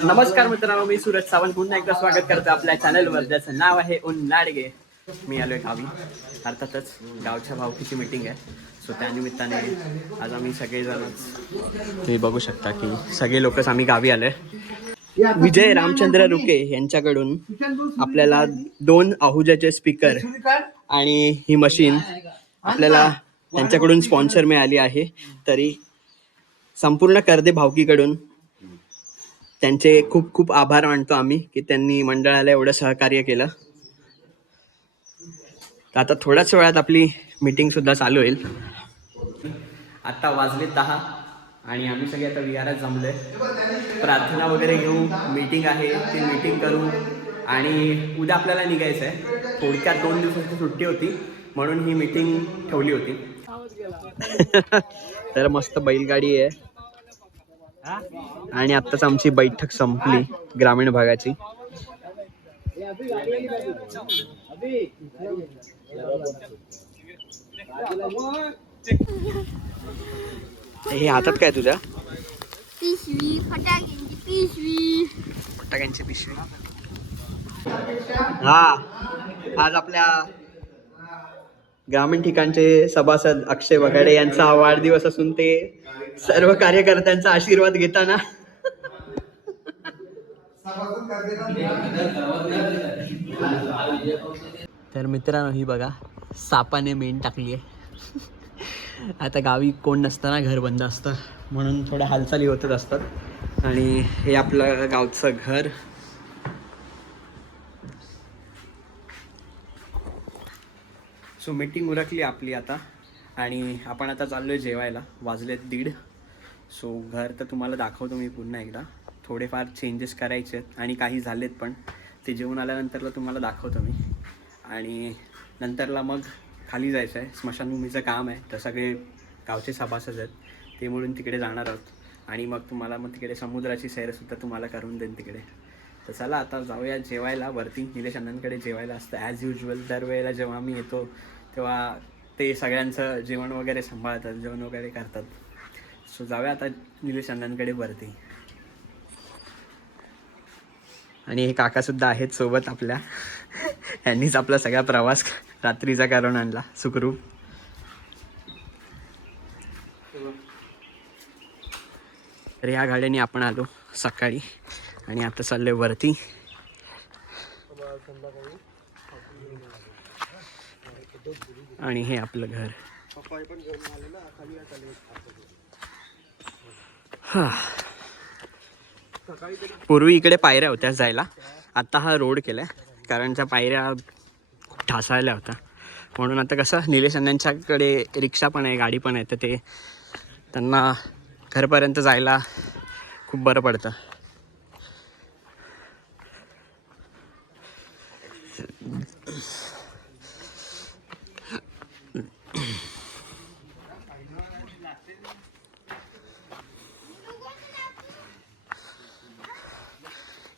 नमस्कार मित्रांनो, मी सूरज सावंत पुन्हा एकदा स्वागत करतो आपल्या चॅनलवर, ज्याचं नाव आहे उन्हाळगे. मी आलोय गावी, अर्थातच गावच्या भावकीची मीटिंग आहे. सो त्यानिमित्ताने आज आम्ही सगळेजणच, तुम्ही बघू शकता की सगळे लोकच आम्ही गावी आलोय. विजय रामचंद्र रुके यांच्याकडून आपल्याला 2 आहुजाचे स्पीकर आणि ही मशीन आपल्याला त्यांच्याकडून स्पॉन्सर मिळाली आहे. तरी संपूर्ण कर्दे भावकीकडून त्यांचे खूप खूप आभार मानतो आम्ही की त्यांनी मंडळाला एवढं सहकार्य केलं. आता थोड्याच वेळात आपली मीटिंग सुद्धा चालू होईल. आता वाजले 10 आणि आम्ही सगळे आता विहारात जमलोय. प्रार्थना वगैरे घेऊ, मीटिंग आहे ती मीटिंग करू आणि उद्या आपल्याला निघायचं आहे. थोडक्यात 2 दिवसाची सुट्टी होती म्हणून ही मीटिंग ठेवली होती. तर मस्त बैलगाडी आहे आणि आत्ताच आमची बैठक संपली ग्रामीण भागाची. हे हातात काय तुझ्या? पिशवी, फटाक्यांची पिशवी. फटाक्यांची पिशवी. हा, आज आपल्या ग्रामीण ठिकाणचे सभासद अक्षय बगाडे यांचा वाढदिवस असून ते सर्व कार्यकर्त्यांचा आशीर्वाद घेताना तर मित्रांनो, ही बघा सापाने मेन टाकली आहे. आता गावी कोण नसताना घर बंद असतं म्हणून थोड्या हालचाली होतच असतात. आणि हे आपलं गावचं घर. सो मीटिंग उरकली आपली आता आणि आपण आता चाललोय जेवायला. वाजलेत 1:30. सो घर तर तुम्हाला दाखवतो मी पुन्हा एकदा. थोडेफार चेंजेस करायचे आहेत आणि काही झालेत पण ते जेवून आल्यानंतरला तुम्हाला दाखवतो मी. आणि नंतरला मग खाली जायचं आहे, स्मशानभूमीचं काम आहे. तर सगळे गावचे सभासद आहेत ते म्हणून तिकडे जाणार आहोत आणि मग तुम्हाला मग तिकडे समुद्राची सैरसुद्धा तुम्हाला करून देईन तिकडे. तर चला आता जाऊया जेवायला वरती. निलेश अण्णांकडे जेवायला असतं ॲज युजल. दरवेळेला जेव्हा आम्ही येतो तेव्हा ते सगळ्यांचं जेवण वगैरे सांभाळतात, जेवण वगैरे करतात. सो जाऊया आता निलेश अण्णांकडे वरती. आणि हे काकासुद्धा आहेत सोबत आपल्या. यांनीच आपला सगळा प्रवास रात्रीचा करून आणला सुखरूप. तर या गाड्याने आपण आलो सकाळी आणि आता चाललोय वरती. आणि हे आपलं घर. हा, पूर्वी इकडे पायऱ्या होत्या जायला, आता हा रोड केलाय कारण त्या पायऱ्या खूप ढासाळल्या होत्या. म्हणून आता कसं निलेश अण्णांच्याकडे रिक्षा पण आहे, गाडी पण आहे, तर ते त्यांना घरपर्यंत जायला खूप बरं पडतं.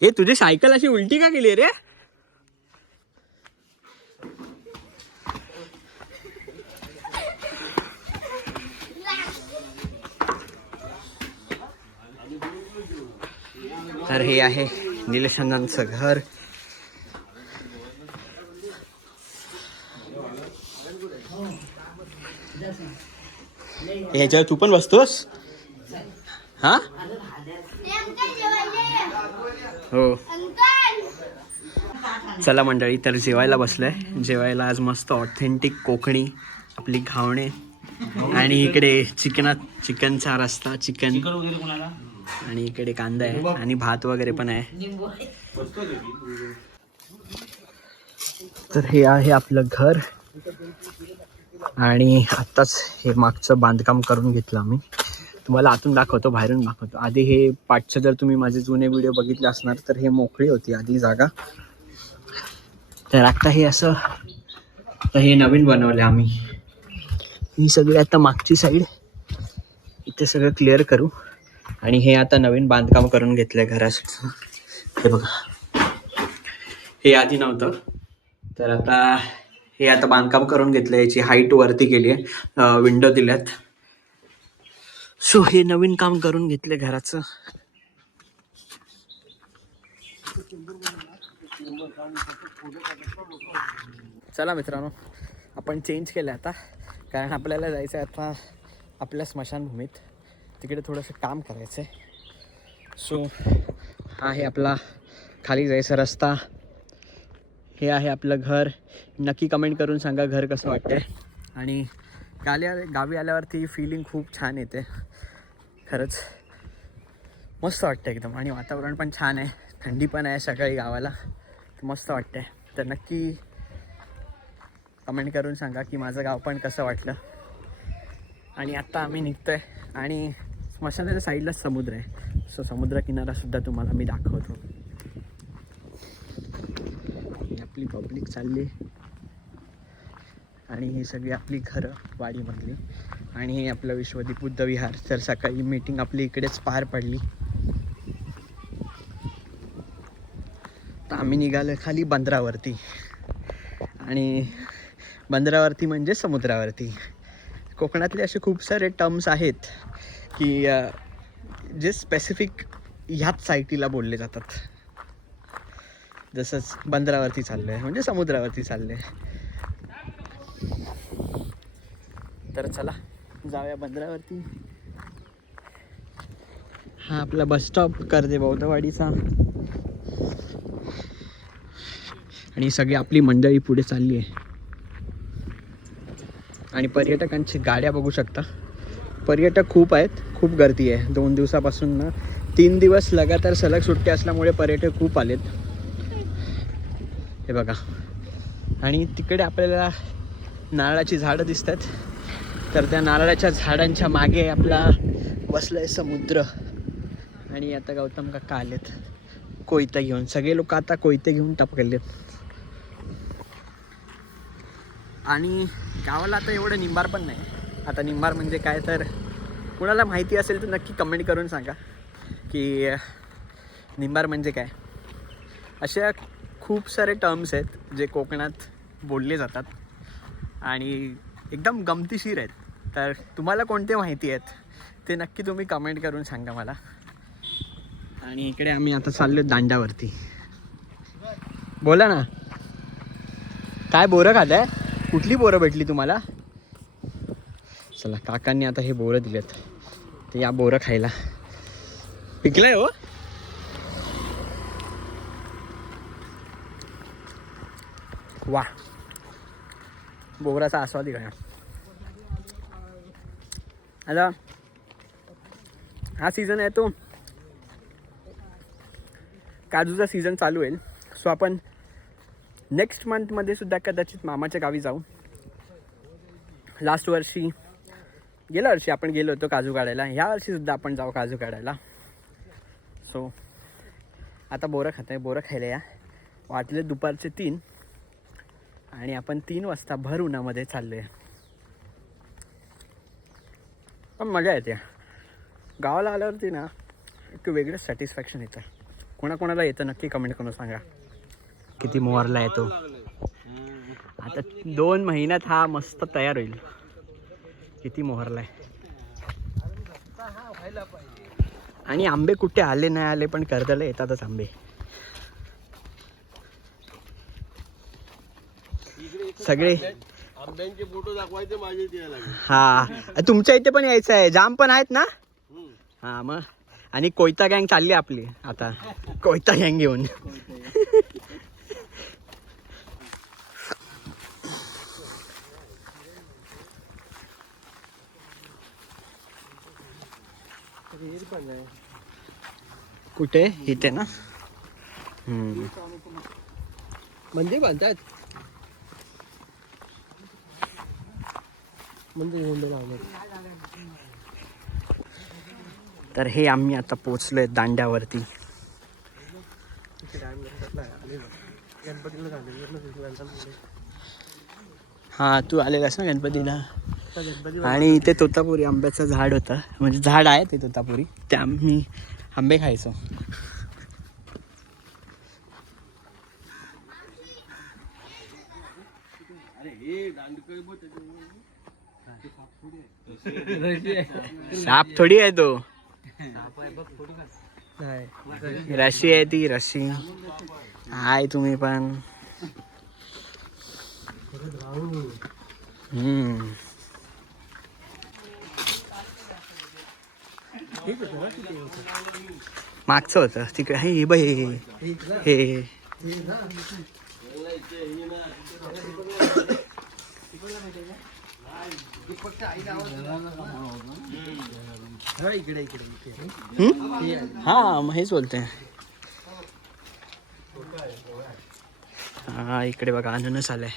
ए, तुझी सायकल अशी उलटी का केली रे? तर हे आहे निलेश अण्णांचं घर. ह्याच्यावर तू पण बसतोस? हा, हो. चला मंडळी, तर जेवायला बसलोय. जेवायला आज मस्त ऑथेंटिक कोकणी आपली घावणे आणि इकडे चिकनचा रस्ता, चिकन आणि इकडे कांदा आहे आणि भात वगैरे पण आहे. तर हे आहे आपलं घर आणि आत्ताच हे मागचं बांधकाम करून घेतलं आम्ही. तुम्हाला आतून दाखवतो, बाहेरून दाखवतो. आधी हे पाठचं जर तुम्ही माझे जुने व्हिडिओ बघितले असणार तर हे मोकळी होती आधी जागा. तर आता हे असं, तर हे नवीन बनवले आम्ही. ही सगळी आता मागची साईड इथे सगळं क्लिअर करू आणि हे आता नवीन बांधकाम करून घेतलंय घरासाठी. हे बघा, हे आधी नव्हतं. तर आता हे आता बांधकाम करून घेतलं, याची हाईट वरती केली आहे, विंडो दिल्यात. सो हे नवीन काम करून घेतले घराचं. चला मित्रांनो, आपण चेंज केलं आता, कारण आपल्याला जायचं आहे आता आपल्या स्मशानभूमीत. तिकडे थोडंसं काम करायचं आहे. सो हा आहे आपला खाली जायचा रस्ता. हे आहे आपलं घर. नक्की कमेंट करून सांगा घर कसं वाटतंय. आणि गावी आल्यावरती फिलिंग खूप छान येते, खरंच मस्त वाटतं एकदम. आणि वातावरण पण छान आहे, थंडी पण आहे सकाळी गावाला, मस्त वाटतंय. तर नक्की कमेंट करून सांगा की माझं गाव पण कसं वाटलं. आणि आत्ता आम्ही निघतोय आणि स्मशानाच्या साईडलाच समुद्र आहे. सो समुद्रकिनारासुद्धा तुम्हाला मी दाखवतो. आपली पब्लिक चालली आणि ही सगळी आपली घरं वाडीमधली. आणि हे आपलं विश्वदीप बुद्ध विहार. तर सकाळी मीटिंग आपली इकडेच पार पडली. तर आम्ही निघालो खाली बंदरावरती. आणि बंदरावरती म्हणजे समुद्रावरती. कोकणातले असे खूप सारे टर्म्स आहेत की जे स्पेसिफिक ह्याच साईटीला बोलले जातात. जसंच बंदरावरती चाललं आहे म्हणजे समुद्रावरती चाललं आहे. तर चला जाऊया बंदरावरती. हा आपला बसस्टॉप कर्जे बौद्धवाडीचा. आणि सगळी आपली मंडळी पुढे चालली आहे. आणि पर्यटकांची गाड्या बघू शकता. पर्यटक खूप आहेत, खूप गर्दी आहे. 2 दिवसापासून ना 3 दिवस लगातार सलग सुट्टी असल्यामुळे पर्यटक खूप आलेत. हे बघा. आणि तिकडे आपल्याला नारळाची झाडं दिसतात. तर त्या नारळाच्या झाडांच्या मागे आपला बसलाय समुद्र. आणि आता गौतम काका आलेत कोयता घेऊन. सगळे लोक आता कोयते घेऊन टपकलेत. आणि गावाला आता एवढं निंबार पण नाही. आता निंबार म्हणजे काय, तर कुणाला माहिती असेल तर नक्की कमेंट करून सांगा की निंबार म्हणजे काय. अशा खूप सारे टर्म्स आहेत जे कोकणात बोलले जातात आणि एकदम गमतीशीर आहेत. तर तुम्हाला कोणते माहिती आहेत ते नक्की तुम्ही कमेंट करून सांगा मला. आणि इकडे आम्ही आता चाललो दांड्यावरती. बोला ना, काय बोरं खाताय? कुठली बोरं भेटली तुम्हाला? चला, काकांनी आता हे बोरं दिलेत, ते या बोरं खायला. पिकलंय हो. वा, बोराचा आस्वाद घ्या. आता हा सीझन आहे तो काजूचा सीझन चालू होईल. सो आपण नेक्स्ट मंथमध्ये सुद्धा कदाचित मामाच्या गावी जाऊ. गेल्या वर्षी आपण गेलो होतो काजू काढायला. ह्या वर्षीसुद्धा आपण जाऊ काजू काढायला. सो आता बोरं खात आहे. बोरं खायला या. वाजले दुपारचे 3 आणि आपण 3 वाजता भर उन्हामध्ये चाललो आहे. पण मजा येते. गावाला आल्यावरती ना एक वेगळंच सॅटिस्फॅक्शन येतं. कोणाकोणाला येतं नक्की कमेंट करून सांगा. किती मोहरला येतो. आता 2 महिन्यात हा मस्त तयार होईल. किती मोहरला आहे. आणि आंबे कुठे आले नाही आले पण कर्दळला येतातच आंबे. सगळे आंब्यांचे फोटो दाखवायचे माझे द्यायला. हा, तुमच्या इथे पण यायचं आहे. जाम पण आहेत ना. हा मग. आणि कोयता गँग चालली आपली आता. कोयता गँग घेऊन. कुठे? इथे ना. म्हणजे बांधतात तर हे आम्ही आता पोचलोय दांड्यावरती. हा, तू आलेलास ना गणपतीला. आणि इथे तोतापुरी आंब्याचं झाड होतं, म्हणजे झाड आहे ते तोतापुरी. ते आम्ही आंबे खायचो. साप थोडी आहे तो, रशी आहे ती, रशी. हाय तुम्ही पण. मागचं होतं तिकडे. हे बाई हे हा मग हेच बोलते. हा इकडे बघा अननस आलाय.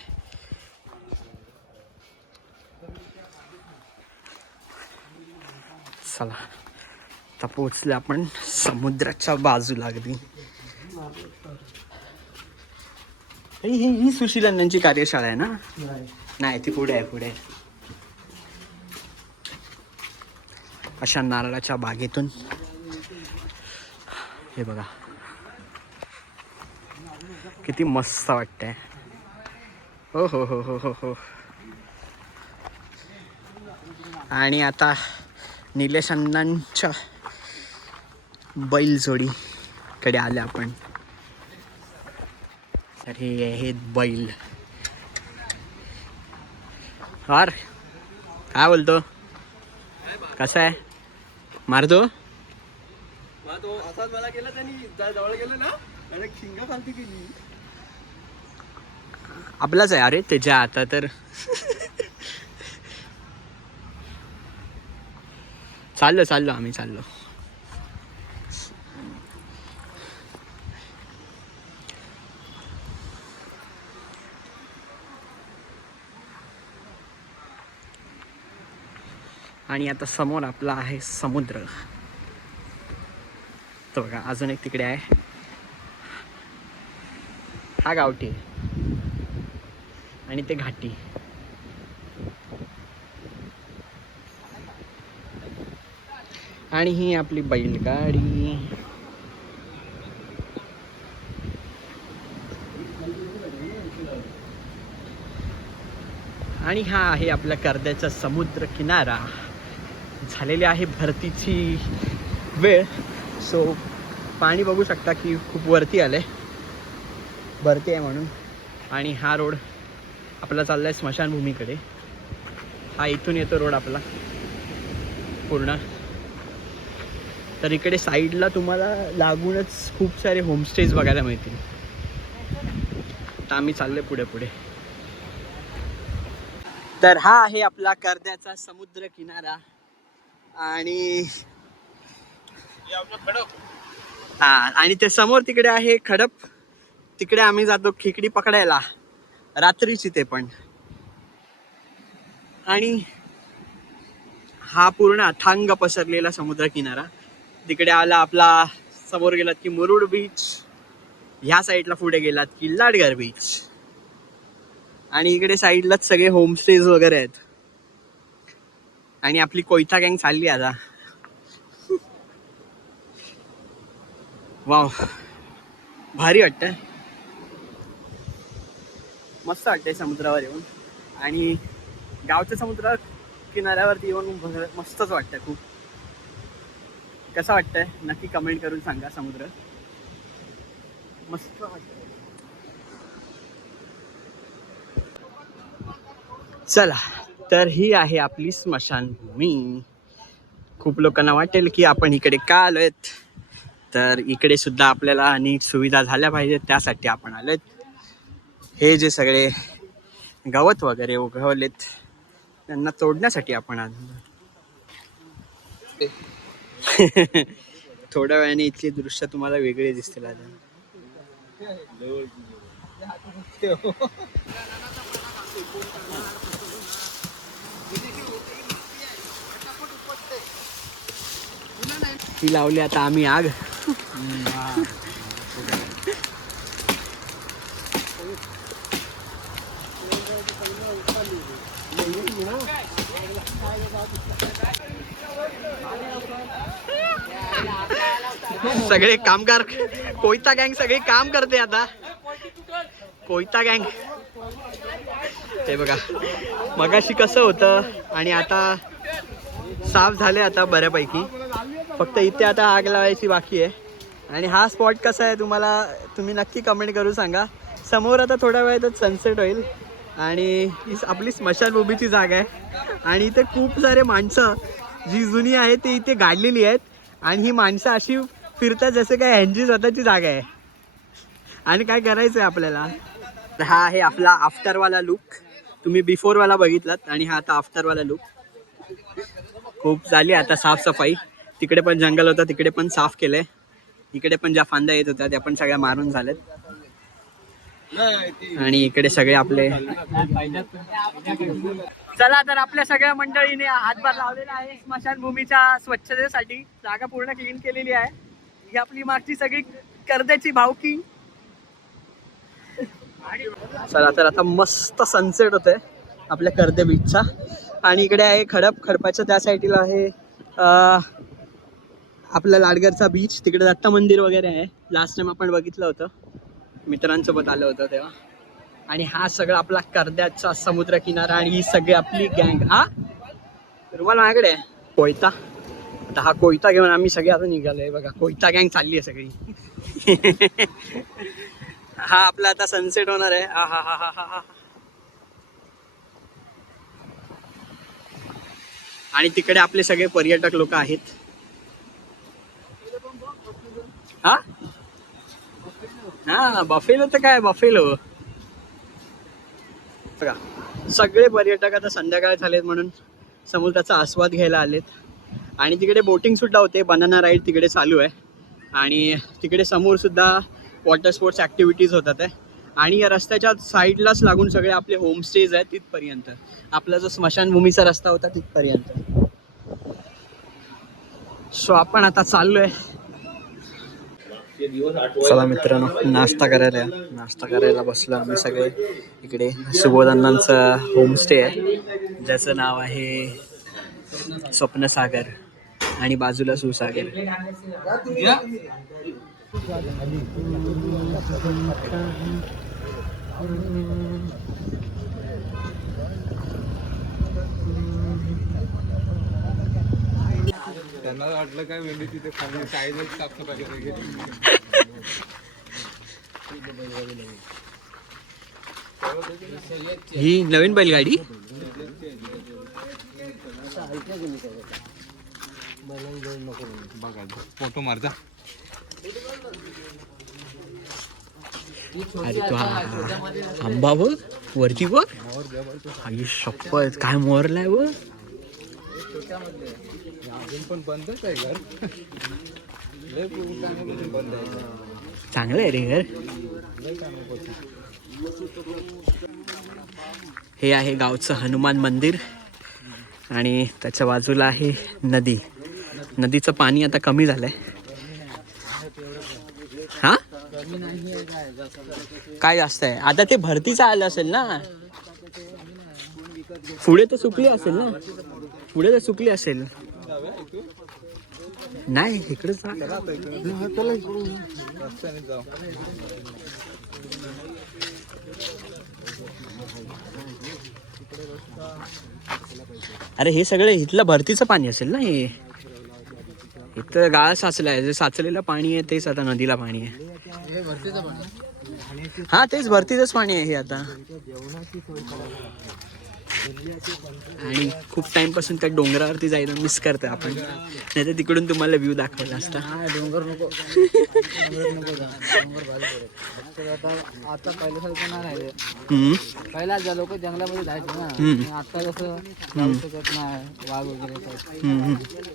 चला आता पोहोचले आपण समुद्राच्या बाजूला अगदी. ही सुशील अण्णांची कार्यशाळा आहे ना? नाही ती पुढे आहे, पुढे. अशा नारळाच्या बागेतून हे बघा किती मस्त वाटतंय. हो हो हो हो हो हो. आणि आता निलेश अण्णांच्या बैलजोडीकडे आले आपण. तर हे आहेत बैल. हार काय बोलतो, कसा आहे? मारतो असाच मला केलं त्यांनी, जवळ गेलं ना शिंगा खालती केली. आपलाच आहे अरे त्याच्या आता तर. चाललो आम्ही चाललो. आणि आता समोर आपला आहे समुद्र. तो बघा अजून एक तिकडे आहे. हा गावठी आणि ते घाटी. आणि ही आपली बैलगाडी. आणि हा आहे आपल्या कर्द्याचा समुद्र किनारा. झालेली आहे भरतीची वेळ. सो पाणी बघू शकता की खूप वरती आलंय, भरती आहे म्हणून. आणि हा रोड आपला चाललाय स्मशानभूमीकडे. हा इथून येतो रोड आपला पूर्ण. तर इकडे साईडला तुम्हाला लागूनच खूप सारे होमस्टेज बघायला मिळतील. तर आम्ही चाललोय पुढे पुढे. तर हा आहे आपला कर्द्याचा समुद्र किनारा. आणि हा आणि ते समोर तिकडे आहे खडप. तिकडे आम्ही जातो खेकडी पकडायला रात्रीची, ते पण. आणि हा पूर्ण अथांग पसरलेला समुद्र किनारा. तिकडे आला आपला, समोर गेलात की मुरुड बीच, ह्या साईडला पुढे गेलात की लाडघर बीच. आणि इकडे साईडलाच सगळे होमस्टेज वगैरे आहेत. आणि आपली कोयता गँग चालली आता. वाव भारी वाटतंय, मस्त वाटतंय समुद्रावर येऊन. आणि गावच्या समुद्र किनाऱ्यावरती येऊन मस्तच वाटतंय खूप. कसं वाटतंय नक्की कमेंट करून सांगा. समुद्र मस्त वाटतंय. चला तर ही आहे आपली स्मशानभूमी. खूप लोकांना वाटेल की आपण इकडे का आलोयत. तर इकडे सुद्धा आपल्याला नीट सुविधा झाल्या पाहिजेत, त्यासाठी आपण आलोय. हे जे सगळे गवत वगैरे उगवलेत त्यांना तोडण्यासाठी आपण आलो. थोड्या वेळाने इथली दृश्य तुम्हाला वेगळे दिसतील आता. ही लावली आता आम्ही आग. सगळे कामगार, कोयता गँग सगळे काम करते आता. कोयता गँग ते बघा मगाशी कसं होतं आणि आता साफ झाले आता बऱ्यापैकी. फक्त इथे आता आग लावायची बाकी आहे. आणि हा स्पॉट कसा आहे तुम्ही नक्की कमेंट करून सांगा. समोर आता थोड्या वेळातच सनसेट होईल आणि ही आपली स्मशानभूमीची जागा आहे. आणि इथे खूप सारे माणसं जी जुनी आहेत ती इथे गाडलेली आहेत. आणि ही माणसं अशी फिरतात जसं काय ह्यांची स्वतःची जागा आहे. आणि काय करायचं आहे आपल्याला. हा आहे आपला आफ्टरवाला लुक. तुम्ही बिफोरवाला बघितलात आणि हा आता आफ्टरवाला लुक. खूप झाली आता साफसफाई. तिकडे पण जंगल होतं तिकडे पण साफ केलंय. इकडे पण ज्या फांद्या येत होत्या त्या पण सगळ्या मारून झाल्यात. आणि इकडे सगळे आपले चला तर आपल्या सगळ्या मंडळीने हातभार लावलेला आहे स्मशानभूमीच्या स्वच्छतेसाठी. जागा पूर्ण क्लीन केलेली आहे. ही आपली मागची सगळी कर्द्याची भावकी. चला तर आता मस्त सनसेट होतोय आपल्या कर्दे बीचचा. आणि इकडे आहे खडपाच्या त्या साईडला आहे आपला लाडगरचा बीच. तिकडे दत्त मंदिर वगैरे आहे. लास्ट टाइम आपण बघितलं होतं मित्रांसोबत आलं होतं तेव्हा. आणि हा सगळा आपला कर्द्याचा समुद्र किनारा आणि ही सगळी आपली गँग. हा रुमाल माझ्याकडे आहे. कोयता. आता हा कोयता घेऊन आम्ही सगळे आता निघालोय बघा. कोयता गँग चालली आहे सगळी. हा आपला आता सनसेट होणार आहे. हा हा हा हा हा. आणि तिकडे आपले सगळे पर्यटक लोक आहेत. हा हा बफेलो तर काय बफेलो बघा. सगळे पर्यटक आता संध्याकाळ झालेत म्हणून समुद्राचा आस्वाद घ्यायला आलेत. आणि तिकडे बोटिंग सुद्धा होते. बनाना राईड तिकडे चालू आहे. आणि तिकडे समोर सुद्धा वॉटर स्पोर्ट्स ॲक्टिव्हिटीज होतात आहे. आणि या रस्त्याच्या साईडलाच लागून सगळे आपले होमस्टेज आहेत तिथपर्यंत. आपला जो स्मशानभूमीचा रस्ता होता तिथपर्यंत. सो आपण आता चाललोय. चला मित्रांनो नाश्ता करायला बसलो आम्ही सगळे. इकडे सुबोधांनांचं होमस्टे आहे ज्याचं नाव आहे स्वप्नसागर. आणि बाजूला सुसागर. त्यांना वाटलं काय वेंडी तिथे खाली साईडच साफसफाई करायची. ही नवीन बैलगाडी. बघा फोटो मारता. अरे तो आंबा बघ वरती बघ. आई शपथ काय मोरलाय व. अजून पण बंदच आहे घर. बंद आहे. चांगलं आहे रे घर. हे आहे गावचं हनुमान मंदिर. आणि त्याच्या बाजूला आहे नदी. नदीचं पाणी आता कमी झालंय. हा काय जास्त आहे आता. ते भरतीचं आलं असेल ना. पुढे तर सुकली असेल ना. पुढे तर सुकली असेल. नाही इकडेच अरे हे सगळे इथलं भरतीचं पाणी असेल ना. हे इथं गाळ साचलाय. जे साचलेलं पाणी आहे तेच आता नदीला पाणी आहे. हा तेच भरतीचंच पाणी आहे हे आता. आणि खूप टाइम पासून त्या डोंगरावरती जायला मिस करतोय आपण. नाही तर तिकडून तुम्हाला व्ह्यू दाखवला असता. डोंगर नको. आता पहिल्यासारखं नाही राहिले. पहिला ज्या लोक जंगलामध्ये जायचे ना आता कसं जाऊ शकत नाही. वाघ वगैरे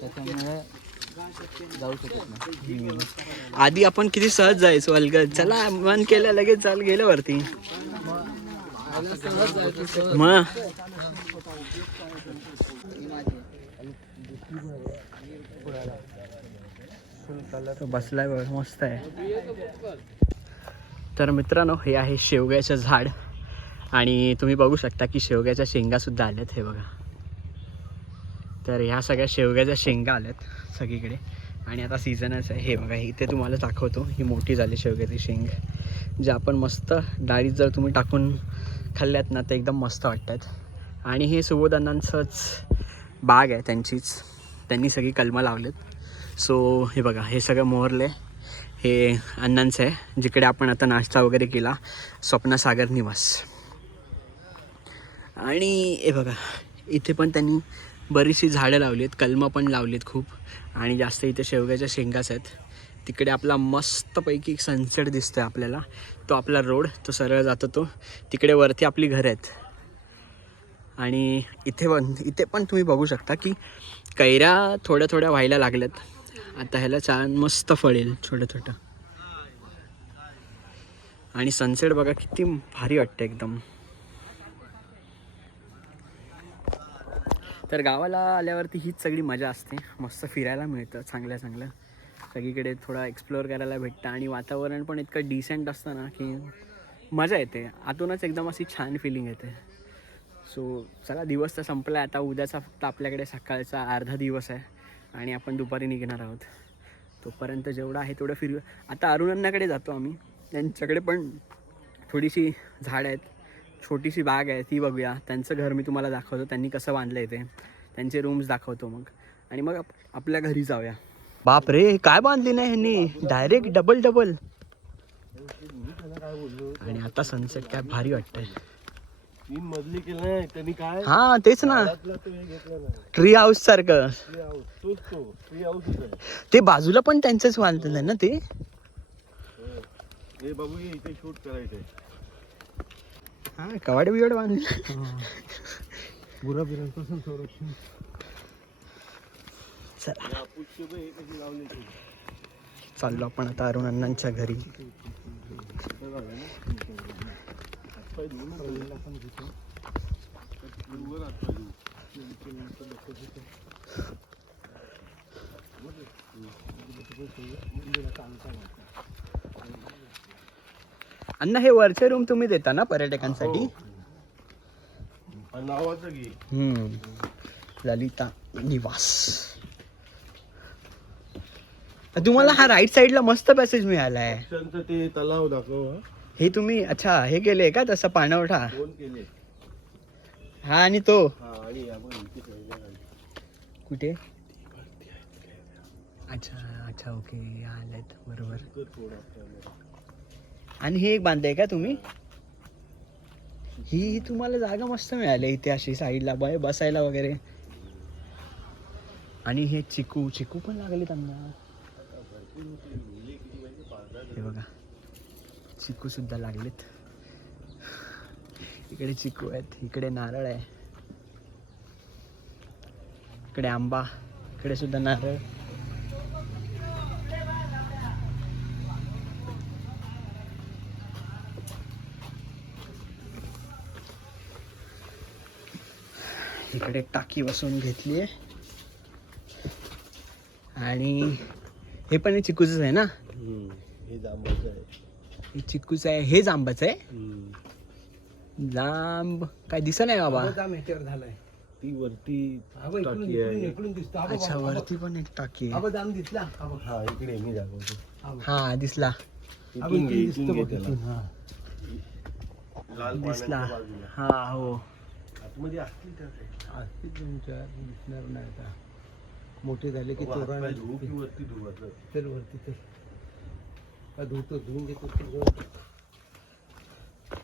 त्याच्यामुळे जाऊ शकत नाही. आधी आपण किती सहज जायचो. अलगद चला मन केलं लगेच चाल गेलं वरती. मग बसलाय बघ मस्त आहे. तर मित्रांनो हे आहे शेवग्याचं झाड. आणि तुम्ही बघू शकता की शेवग्याच्या शेंगा सुद्धा आल्यात. हे बघा. तर ह्या सगळ्या शेवग्याच्या शेंगा आल्यात सगळीकडे. आणि आता सीझनच आहे. हे बघा इथे तुम्हाला दाखवतो. ही मोठी झाली शेवग्याची शेंग. जे आपण मस्त डाळीत जर तुम्ही टाकून खाल्ल्यात ना तर एकदम मस्त वाटतात. आणि हे सुबोध अण्णांचंच बाग आहे, त्यांनी सगळी कलमं लावलेत. सो हे बघा, हे सगळं मोहरले हे अण्णांचं आहे, जिकडे आपण आता नाश्ता वगैरे केला, स्वप्नसागर निवास. आणि हे बघा, इथे पण त्यांनी बरीचशी झाडं लावली आहेत, कलमं पण लावली आहेत खूप. आणि जास्त इथे शेवग्याच्या शेंगाच आहेत. तिकडे आपला मस्तपैकी सनसेट दिसतोय आपल्याला, तो आपला रोड तो सरळ जातो तो तिकडे, वरती आपली घरं आहेत. आणि इथे पण तुम्ही बघू शकता की कैऱ्या थोड्या थोड्या व्हायला लागल्यात. आता ह्याला छान मस्त फळ येईल छोटं छोटं. आणि सनसेट बघा किती भारी वाटतं एकदम. तर गावाला आल्यावरती हीच सगळी मजा असते, मस्त फिरायला मिळतं चांगल्या सगळीकडे, थोडा एक्सप्लोअर करायला भेटतं. आणि वातावरण पण इतकं डिसेंट असतं ना की मजा येते, आतूनच एकदम अशी छान फिलिंग येते. सो चला, दिवस तर संपला आहे आता. उद्याचा फक्त आपल्याकडे सकाळचा अर्धा दिवस आहे आणि आपण दुपारी निघणार आहोत. तोपर्यंत जेवढं आहे तेवढं फिरू. आता अरुणांकडे जातो आम्ही, त्यांच्याकडे पण थोडीशी झाडं आहेत, छोटीशी बाग आहे, ती बघूया. त्यांचं घर मी तुम्हाला दाखवतो, त्यांनी कसं बांधलं आहे ते, त्यांचे रूम्स दाखवतो मग. आणि मग आपल्या घरी जाऊया. बाप रे, काय बांधली नाही ह्यांनी, डायरेक्ट डबल. आणि आता सनसेट काय भारी वाटतंय. 3 मजली केलं त्यांनी काय, हा तेच ना, घेतलं ना ट्री हाऊस सारखं. ट्री हाऊस, तोच तो ट्री हाऊस होता. ते बाजूला पण त्यांचंच बांधलेलं आहे ना ते. हे बाबू इथे शूट करायचंय. हा, कवाडे बिवाडे बांधले. गुराबिरांपासून संरक्षण. चला, कशी लावली चाललो आपण आता अरुण अण्णांच्या घरी. अण्णा, हे वरचे रूम तुम्ही देता ना पर्यटकांसाठी? नावाचं घे, ललिता निवास. तुम्हाला हा राईट साईडला मस्त पॅसेज मिळाला आहे. ते तलाव दाखव. हे तुम्ही अच्छा हे केले का तसं पाणवठा? कोण केले? हा, आणि तो आणि आपण कुठे? अच्छा ओके, आलेत बरोबर. आणि हे एक बांधलंय का तुम्ही? ही तुम्हाला जागा मस्त मिळाली इथे अशी साईडला बसायला वगैरे. आणि हे चिकू पण लागले त्यांना, हे बघा चिकू सुद्धा लागलेत. इकडे चिकू आहेत, इकडे नारळ आहे, इकडे आंबा, इकडे सुद्धा नारळ. इकडे टाकी बसवून घेतली आहे. आणि हे पण हे चिकूच आहे ना? हे जांबाचं आहे, हे चिकूच आहे, हे जांबाचं आहे. जांब काय दिसत नाही बाबा. झालाय ती वरती टाकी आहे. अच्छा, वरती पण एक टाकी आहे. जांब दिसला. हा, इकडे मी दाखवतो. हा दिसला, दिसला. हा हो, आतमध्ये असतील दिसणार नाही. आता मोठे झाले की चोरांना वरती तर वरती तर धुतो, धुवून घेतो.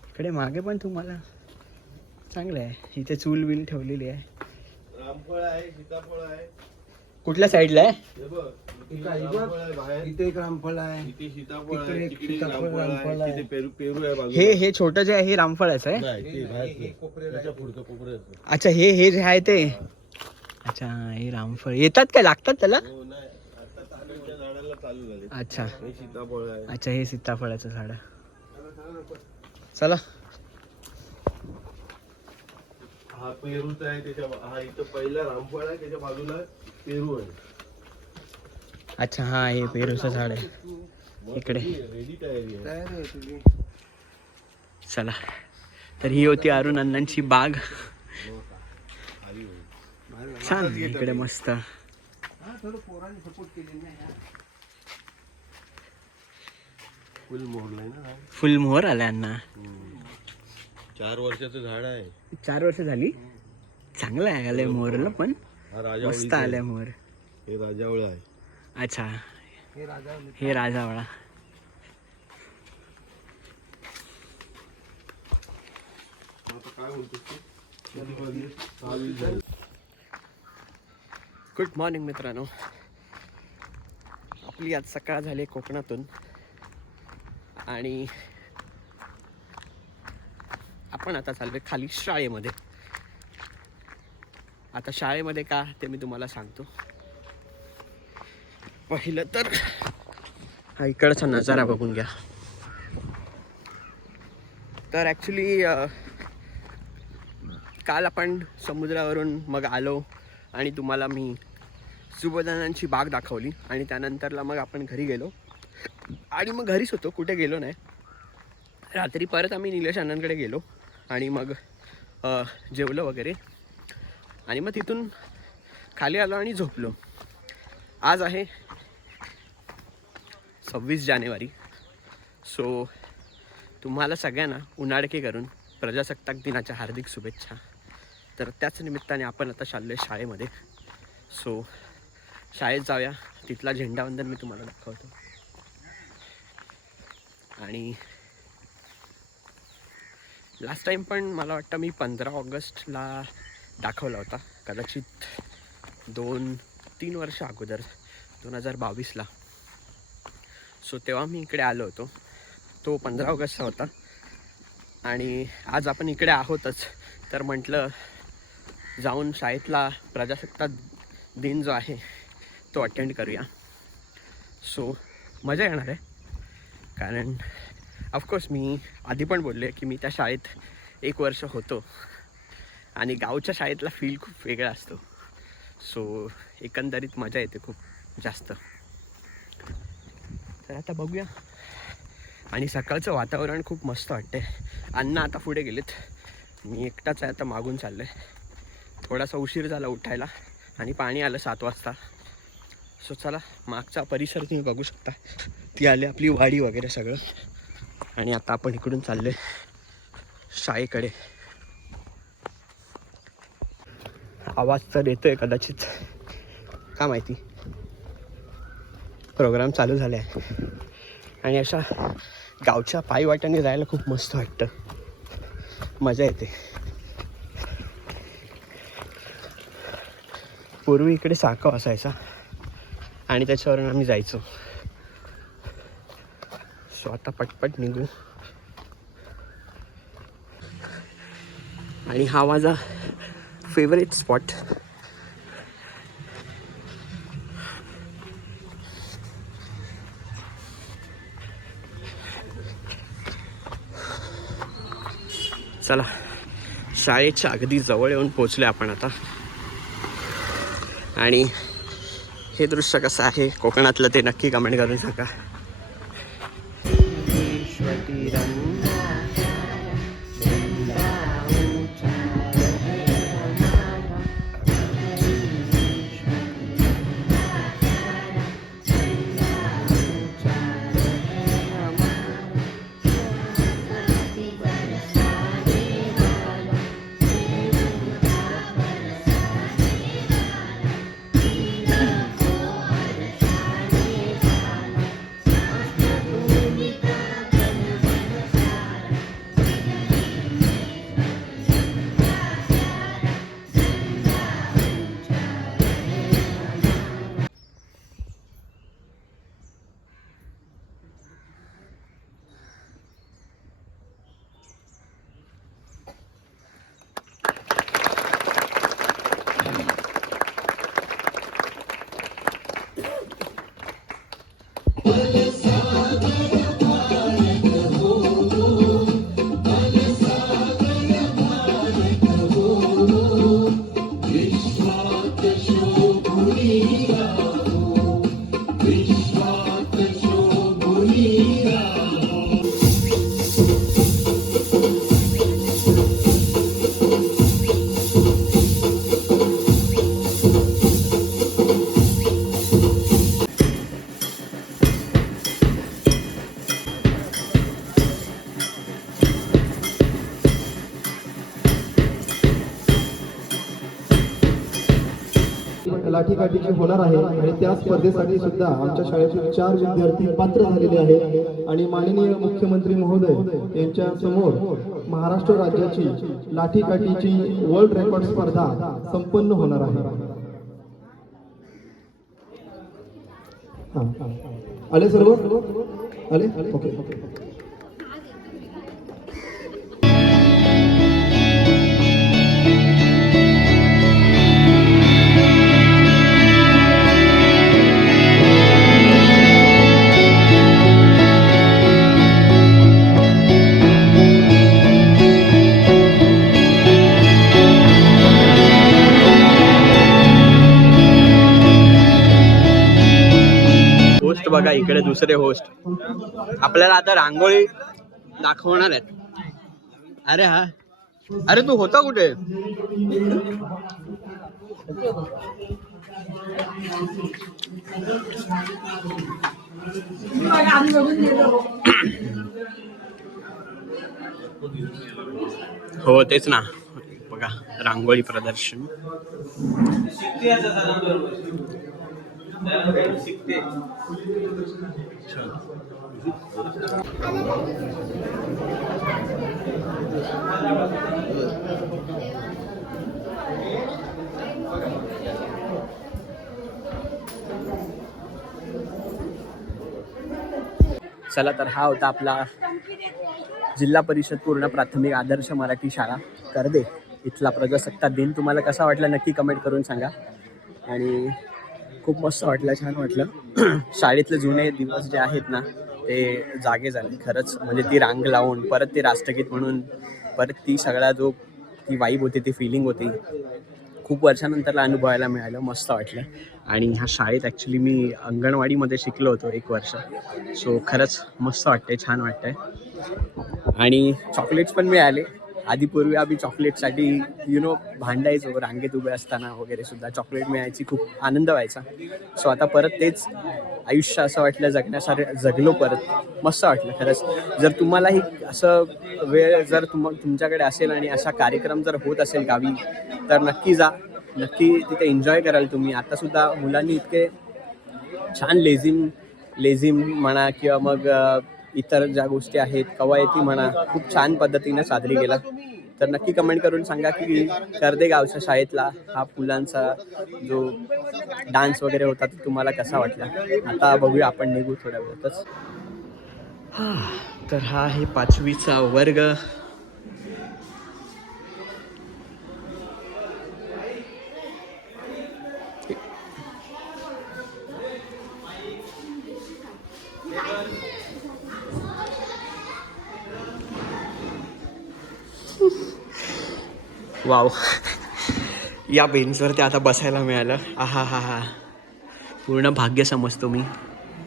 इकडे मागे पण तुम्हाला चांगलं आहे, इथे चूल बिल ठेवलेली आहे. रामफळ आहे, सीताफळ आहे. कुठल्या साईडला आहे? इथे एक रामफळ आहे, इथे सीताफळ आहे, तिकडे रामफळ आहे, तिथे पेरू आहे बाजूला. हे छोटं जे आहे हे रामफळाचं आहे. पुढचं कोपऱ्यात. अच्छा, हे जे आहे ते. अच्छा, हे रामफळ येतात काय, लागतात त्याला? झाडाला चालू झाले. अच्छा, हे सीताफळ आहे. अच्छा, हे सीताफळाचं झाड. चला, हा पेरूचा आहे, हा इथं पहिला रामफळ आहे, त्याच्या बाजूला पेरू आहे. अच्छा, हा हे पेरूचं झाड आहे इकडे. रेडी तयारी आहे. चला, तर ही होती अरुण अण्णांची बाग. छान आहे इकडे मस्त. फुल मोहर आलाय अण्णा. 4 वर्षाचं झाड आहे. 4 वर्ष झाली. चांगलं आहे आलंय मोहरला पण. हा राजा मस्त आलाय मोहर. हे राजावळ आहे. अच्छा हे राजावळा. गुड मॉर्निंग मित्रांनो. आपली आज सकाळ झाली कोकणातून आणि आपण आता चाललोय खाली शाळेमध्ये. आता शाळेमध्ये का ते मी तुम्हाला सांगतो. पहिलं तर हा इकडचा नजारा बघून घ्या. तर ॲक्च्युली काल आपण समुद्रावरून मग आलो आणि तुम्हाला मी सुबोधानांची बाग दाखवली आणि त्यानंतरला मग आपण घरी गेलो आणि मग घरीच होतो, कुठे गेलो नाही. रात्री परत आम्ही निलेश अण्णांकडे गेलो आणि मग जेवलो वगैरे आणि मग तिथून खाली आलो आणि झोपलो. आज आहे 26 जानेवारी. सो तुम्हाला सगळ्यांना उन्हाळके करून प्रजासत्ताक दिनाच्या हार्दिक शुभेच्छा. तर त्याच निमित्ताने आपण आता चाललो आहे शाळेमध्ये. सो शाळेत जाऊया. तिथला झेंडावंदन मी तुम्हाला दाखवतो. आणि लास्ट टाईम पण मला वाटतं मी 15 ऑगस्टला दाखवला होता, कदाचित 2-3 वर्ष अगोदर 2022ला. सो तेव्हा मी इकडे आलो होतो. तो 15 ऑगस्टचा होता आणि आज आपण इकडे आहोतच. तर म्हटलं जाऊन शाळेतला प्रजासत्ताक दिन जो आहे तो अटेंड करूया. सो मजा येणार आहे. कारण ऑफकोर्स मी आधी पण बोलले की मी त्या शाळेत 1 वर्ष होतो आणि गावच्या शाळेतला फील खूप वेगळा असतो. सो एकंदरीत मजा येते खूप जास्त. तर आता बघूया. आणि सकाळचं वातावरण खूप मस्त वाटते. अण्णा आता पुढे गेलेत, मी एकटाच आहे आता मागून चाललो आहे. थोडासा उशीर झाला उठायला आणि पाणी आलं 7 वाजता. सो चला मागचा परिसर तुम्ही बघू शकता. ती आली आपली वाडी वगैरे सगळं. आणि आता आपण इकडून चाललो आहे शाळेकडे. आवाज तर येतोय कदाचित, का माहिती. प्रोग्राम चालू झाला आहे आणि अशा गावच्या पायवाटाने जायला खूप मस्त वाटतं, मजा येते. पूर्वी इकडे साखव असायचा आणि त्याच्यावरून आम्ही जायचो. सो आता पटपट निघू. आणि हा माझा फेवरेट स्पॉट. चला शाळेच्या अगदी जवळ येऊन पोचले आपण आता. आणि हे दृश्य कसं आहे कोकणातलं ते नक्की कमेंट करून सांगा. लाठीकाठीची होणार आहे आणि त्या स्पर्धेसाठी सुद्धा आमच्या शाळेतील 4 विद्यार्थी पात्र झालेले आहेत आणि माननीय मुख्यमंत्री महोदय यांच्या समोर महाराष्ट्र राज्याची लाठीकाठीची वर्ल्ड रेकॉर्ड स्पर्धा संपन्न होणार आहे. आले सर्व आले ओके. होस्ट बघा इकडे दुसरे होस्ट आपल्याला आता रांगोळी दाखवणार आहेत. अरे हा अरे तू होता कुठे? हो तेच ना बघा रांगोळी प्रदर्शन. चला तर हा होता आपला जिल्हा परिषद पूर्ण प्राथमिक आदर्श मराठी शाळा करदे इथला प्रजासत्ताक दिन. तुम्हाला कसा वाटला नक्की कमेंट करून सांगा. आणि खूप मस्त वाटलं, छान वाटलं. शाळेतले जुने दिवस जे आहेत ना ते जागे झाले खरंच. म्हणजे ती रांग लावून परत ते राष्ट्रगीत म्हणून परत ती सगळा जो ती वाईब होती ती फिलिंग होती खूप वर्षानंतरला अनुभवायला मिळालं. मस्त वाटलं. आणि ह्या शाळेत ॲक्च्युली मी अंगणवाडीमध्ये शिकलो होतो 1 वर्ष. सो खरंच मस्त वाटतंय, छान वाटतंय. आणि चॉकलेट्स पण मिळाले. आधी पूर्वी आम्ही चॉकलेटसाठी भांडायचो रांगेत उभे असताना वगैरे सुद्धा चॉकलेट मिळायची, खूप आनंद व्हायचा. सो आता परत तेच आयुष्य असं वाटलं जगण्यासारखं जगलो परत. मस्त वाटलं खरंच. जर तुम्हालाही असं वेळ जर तुमच्याकडे असेल आणि असा कार्यक्रम जर होत असेल गावी तर नक्की जा, नक्की तिथे एन्जॉय कराल तुम्ही. आतासुद्धा मुलांनी इतके छान लेझिम म्हणा किंवा मग इतर ज्या गोष्टी आहेत कवायती म्हणा खूप छान पद्धतीने साजरी केला. तर नक्की कमेंट करून सांगा की करदे गावच्या शाळेतला हा फुलांचा जो डान्स वगैरे होता तो तुम्हाला कसा वाटला. आता बघूया आपण निघू थोड्या वेळातच. तर हा आहे 5वीचा वर्ग. वाव, या बेंचवरती आता बसायला मिळालं. हा पूर्ण भाग्य समजतो मी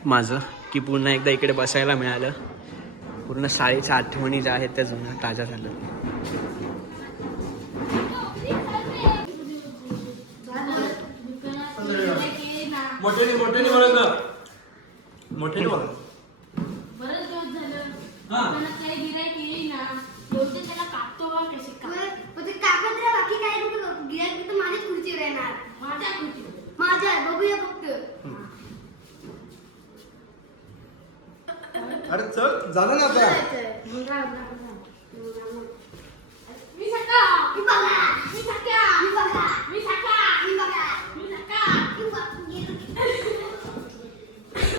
माझं की पूर्ण एकदा इकडे बसायला मिळालं. पूर्ण शाळेच्या आठवणी ज्या आहेत त्या जुन्या ताज्या झाल्या. अरे चल झालं ना आता.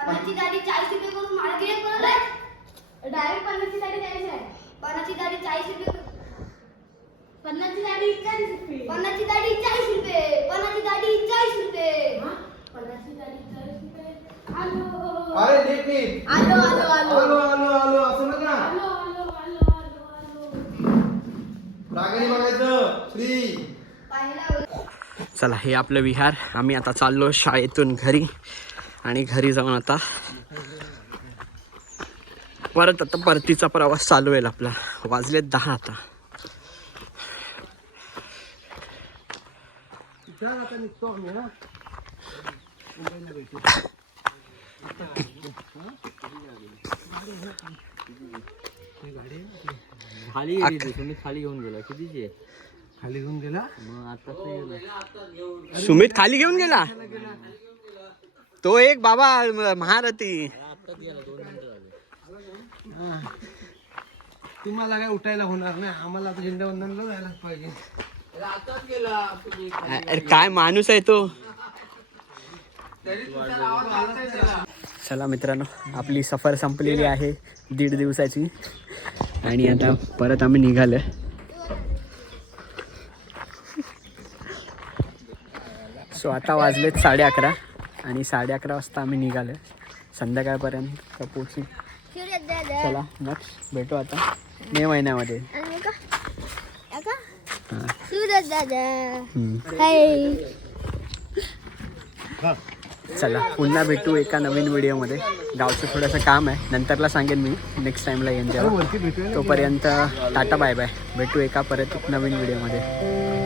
पानाची दाढी 40 रुपये करून मार्केट बनवलंय. डायरेक्ट पानाची दाढी 40 आहे. पानाची दाढी 40 रुपये. पानाची दाढी 40 रुपये. पानाची दाढी 40 रुपये. पानाची दाढी 40 रुपये. पानाची दाढी 40 रुपये. आलो. अरे नीट आलो असं नका. आलो. रागाने बघायचं श्री. चला हे आपलं विहार. आम्ही आता चाललो शाळेतून घरी आणि घरी जाऊन आता परतीचा प्रवास चालू होईल आपला. वाजलेत 10 आता. निघतो आम्ही. खाली गेली तुम्ही खाली घेऊन गेला कितीची आहे? खाली घेऊन गेला. मग आता ते गेलं. सुमित खाली घेऊन गेला. तो एक बाबा महारथी. आत्ताच गेला 2 मिनिटं झाली. हा. तुम्हाला काय उठायला होणार नाही, आम्हाला आता झेंडावंदनला जायला पाहिजे. आत्ताच गेला. अरे काय माणूस आहे तो. चला मित्रांनो, आपली सफर संपलेली आहे 1.5 दिवसाची आणि आता परत आम्ही निघालोय. सो आता वाजलेत 11:30 आणि 11:30 वाजता आम्ही निघालोय. संध्याकाळपर्यंत पोहोचू. चला नेक्स्ट भेटू आता मे महिन्यामध्ये. चला पुन्हा भेटू एका नवीन व्हिडिओमध्ये. गावचं थोडंसं काम आहे, नंतरला सांगेन मी नेक्स्ट टाईमला येईन जेव्हा. तोपर्यंत टाटा बाय बाय. भेटू एका परत नवीन व्हिडिओमध्ये.